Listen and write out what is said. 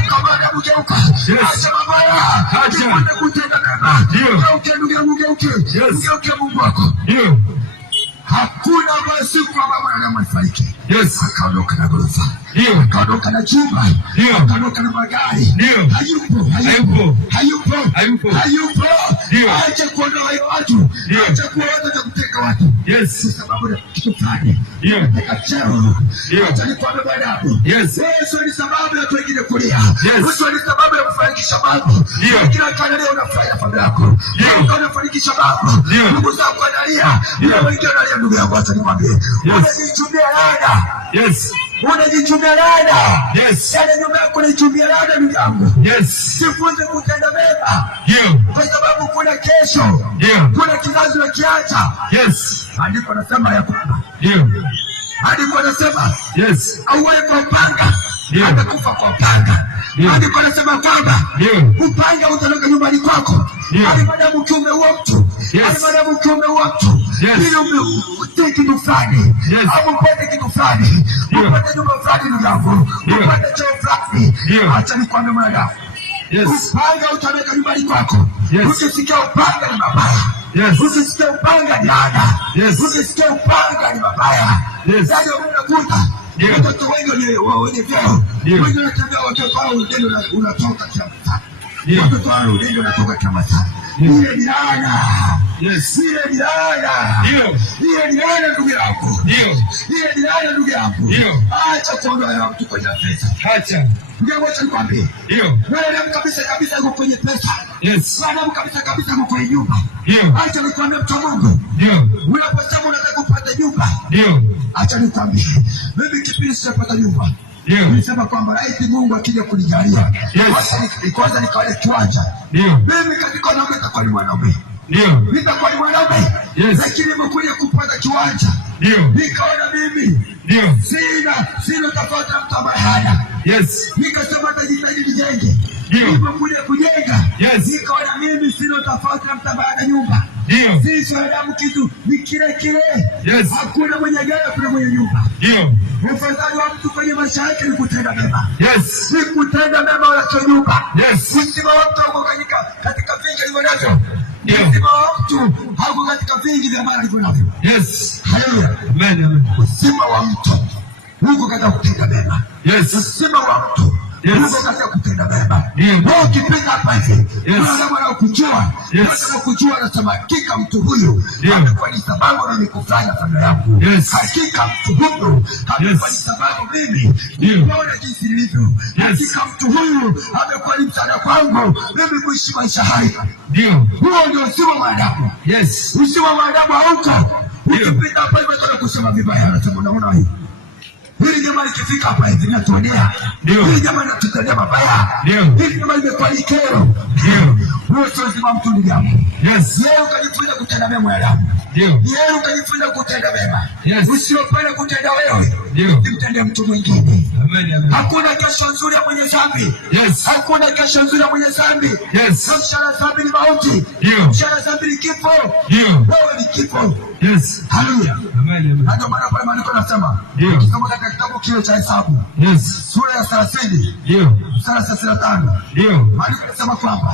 Geuka mwanadamu, geuka. Acha mabaya. Acha kutenda mema. Geuke ndugu yangu, geuke. Geuke Mungu wako. Hakuna siku ambayo mwanadamu alifariki. Akaondoka na ghorofa. Akaondoka na chumba. Akaondoka na magari. Hayupo. Acha kuondoa watu. Acha kuwa watu kuteka watu. Kwa sababu ya kitu fulani. Nataka cheo. Acha nikwambie bwana. Yesu ni sababu ya watu wengine kulia. Yesu ni sababu ya kufanikisha mambo. Kila kana leo unafanya familia yako. Unafanikisha mambo. Ndugu zako analia. Bila wengine analia. Ndugu yangu, acha nikwambie. Unajichumia laana. Unajichumia laana. Yaani nyumba yako unajichumia laana ndugu yangu. Jifunze kutenda mema. Kwa sababu kuna kesho. Kuna kizazi unakiacha. Andiko nasema ya kwamba. Andiko nasema. Auwe kwa upanga. Atakufa kwa upanga. Andiko nasema kwamba upanga utatoka nyumbani kwako. Madamu kiume wa mtu. Madamu kiume wa mtu. Ili upate kitu fulani. Au upate kitu fulani. Upate nyumba fulani ndugu yangu. Upate cheo fulani. Acha nikwambie mwanadamu. Upanga utaweka nyumbani kwako. Ukisikia upanga ni mabaya. Ukisikia upanga ni laana. Ukisikia upanga ni mabaya. Sasa unakuta watoto wengi wenye vyeo. Wengi wanatembea watoto wao udendo unatoka chama sana. Watoto wao udendo unatoka chama sana. Ile ni laana. Ile ni laana. Ile ni laana ndugu yangu. Ile ni laana ndugu yangu. Acha kuondoa mtu kwenye pesa. Acha. Ndio wacha nikwambie. Wewe kabisa uko kwenye pesa. Wewe kabisa uko kwenye nyumba. Acha nikwambie mtu Mungu. Unaposema unataka kupata nyumba. Acha nikwambie. Mimi kipindi sitapata nyumba. Nilisema kwamba laiti Mungu akija kunijalia. Kwanza nikaone kiwanja. Mimi katika wanaume nitakuwa ni mwanaume. Nitakuwa ni mwanaume. Lakini nimekuja kupata kiwanja. Nikaona mimi sina tofauti na mtu ambaye hana. Nikasema nitajitahidi nijenge. Nimekuja kujenga. Nikaona mimi sina tofauti na mtu ambaye hana nyumba. Sisi wanadamu kitu ni kile. Hakuna mwenye gari, hakuna mwenye nyumba. Ufadhali wa mtu kwenye maisha yake ni kutenda mema. Ni kutenda mema wala sio nyumba. Uzima wa mtu hauko katika vingi alivyo navyo. Uzima wa mtu hauko katika vingi vya mali alivyo navyo. Haleluya. Amen. Uzima wa mtu huko katika kutenda mema. Uzima wa mtu huko katika kutenda mema. Wao kipenda hapa hivi. Kama anakujua, kujua anasema hakika mtu huyu amekuwa ni sababu mimi kufanya familia yangu. Hakika mtu huyu amekuwa ni sababu mimi nione jinsi nilivyo. Hakika mtu huyu amekuwa ni msaada kwangu mimi kuishi maisha haya. Huo ndio uzima wa mwanadamu. Uzima wa mwanadamu hauko. Ukipita hapa hivi tunakusema vibaya, anasema unaona hivi. Hili jamaa likifika hapa hivi natuonea. Hili jamaa natutendea mabaya. Hili jamaa limekuwa ni kero. Huo sio uzima mtu ndugu yangu. Yeye ukajifunza kutenda mema mwanadamu. Yeye ukajifunza kutenda mema. Usiyopenda kutenda wewe, mtende mtu mwingine. Hakuna kesho nzuri ya mwenye dhambi. Hakuna kesho nzuri ya mwenye dhambi. Mshahara wa dhambi ni mauti. Mshahara wa dhambi ni kifo. Wewe ni kifo. Haleluya. Ndio maana pale maandiko yanasema, ukisoma katika kitabu kile cha Hesabu, sura ya 30, mstari wa 35, maandiko yanasema kwamba